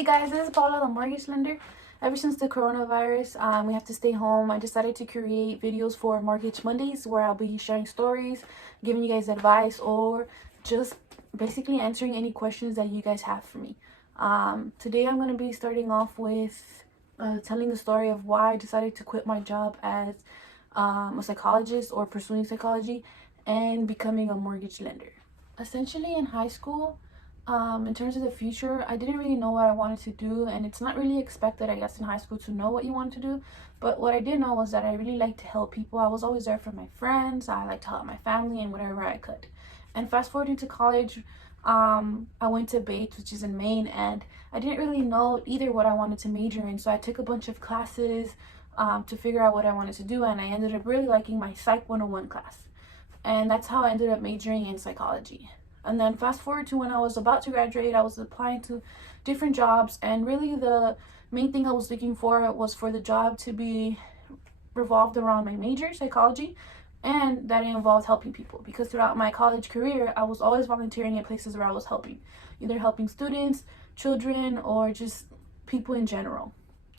Hey guys, this is Paula, the mortgage lender. Ever since the coronavirus, we have to stay home. I decided to create videos for Mortgage Mondays where I'll be sharing stories, giving you guys advice, or just basically answering any questions that you guys have for me. Today I'm going to be starting off with telling the story of why I decided to quit my job as a psychologist or pursuing psychology and becoming a mortgage lender. Essentially, in high school, in terms of the future, I didn't really know what I wanted to do, and it's not really expected, I guess, in high school to know what you want to do. But what I did know was that I really like to help people. I was always there for my friends. I like to help my family and whatever I could. And fast forwarding to college, I went to Bates, which is in Maine, and I didn't really know either what I wanted to major in. So I took a bunch of classes to figure out what I wanted to do, and I ended up really liking my Psych 101 class. And that's how I ended up majoring in psychology. And then fast forward to when I was about to graduate, I was applying to different jobs, and really the main thing I was looking for was for the job to be revolved around my major, psychology, and that it involved helping people, because throughout my college career I was always volunteering in places where I was helping, either helping students, children, or just people in general.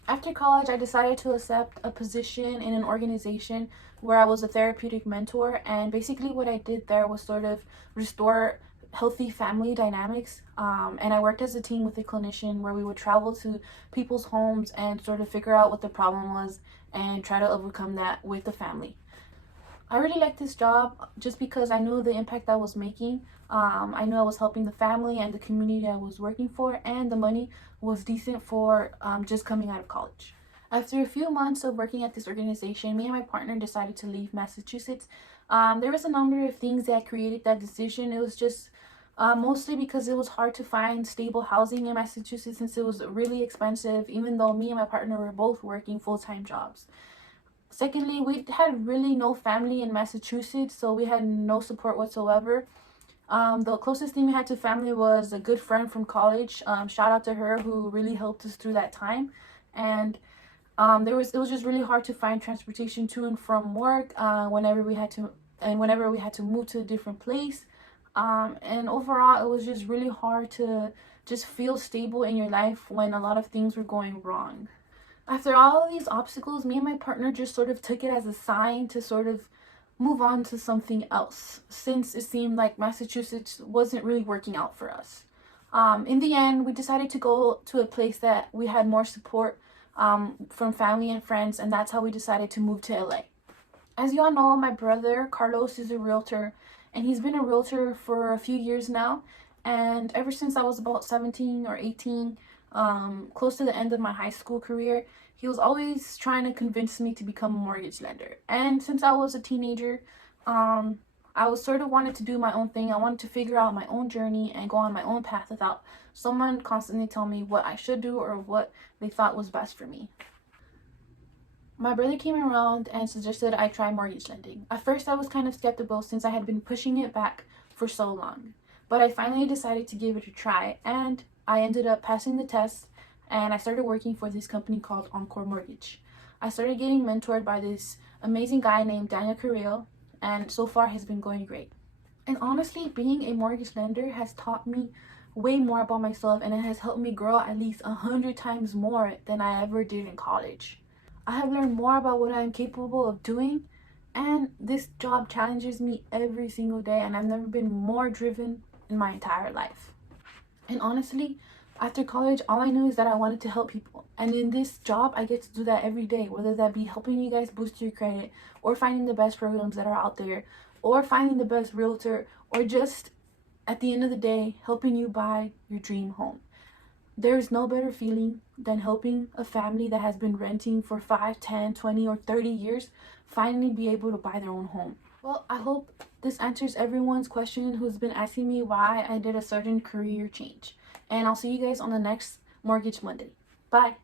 After college, I decided to accept a position in an organization where I was a therapeutic mentor, and basically what I did there was sort of restore healthy family dynamics, and I worked as a team with a clinician where we would travel to people's homes and sort of figure out what the problem was and try to overcome that with the family. I really liked this job just because I knew the impact I was making. I knew I was helping the family and the community I was working for, and the money was decent for just coming out of college. After a few months of working at this organization, me and my partner decided to leave Massachusetts. There was a number of things that created that decision. It was just mostly because it was hard to find stable housing in Massachusetts since it was really expensive, even though me and my partner were both working full-time jobs. Secondly, we had really no family in Massachusetts, so we had no support whatsoever. The closest thing we had to family was a good friend from college. Shout out to her, who really helped us through that time. And it was just really hard to find transportation to and from work whenever we had to move to a different place. And overall, it was just really hard to just feel stable in your life when a lot of things were going wrong. After all of these obstacles, me and my partner just sort of took it as a sign to sort of move on to something else, since it seemed like Massachusetts wasn't really working out for us. In the end, we decided to go to a place that we had more support from family and friends, and that's how we decided to move to LA. As you all know, my brother Carlos is a realtor, and he's been a realtor for a few years now. And ever since I was about 17 or 18, close to the end of my high school career, he was always trying to convince me to become a mortgage lender. And since I was a teenager, I was sort of wanted to do my own thing. I wanted to figure out my own journey and go on my own path without someone constantly telling me what I should do or what they thought was best for me. My brother came around and suggested I try mortgage lending. At first, I was kind of skeptical since I had been pushing it back for so long. But I finally decided to give it a try, and I ended up passing the test, and I started working for this company called Encore Mortgage. I started getting mentored by this amazing guy named Daniel Carrillo, and so far has been going great. And honestly, being a mortgage lender has taught me way more about myself, and it has helped me grow at least 100 times more than I ever did in college. I have learned more about what I am capable of doing, and this job challenges me every single day, and I've never been more driven in my entire life. And honestly, after college, all I knew is that I wanted to help people. And in this job, I get to do that every day, whether that be helping you guys boost your credit, or finding the best programs that are out there, or finding the best realtor, or just, at the end of the day, helping you buy your dream home. There is no better feeling than helping a family that has been renting for 5, 10, 20, or 30 years finally be able to buy their own home. Well, I hope this answers everyone's question who's been asking me why I did a certain career change. And I'll see you guys on the next Mortgage Monday. Bye!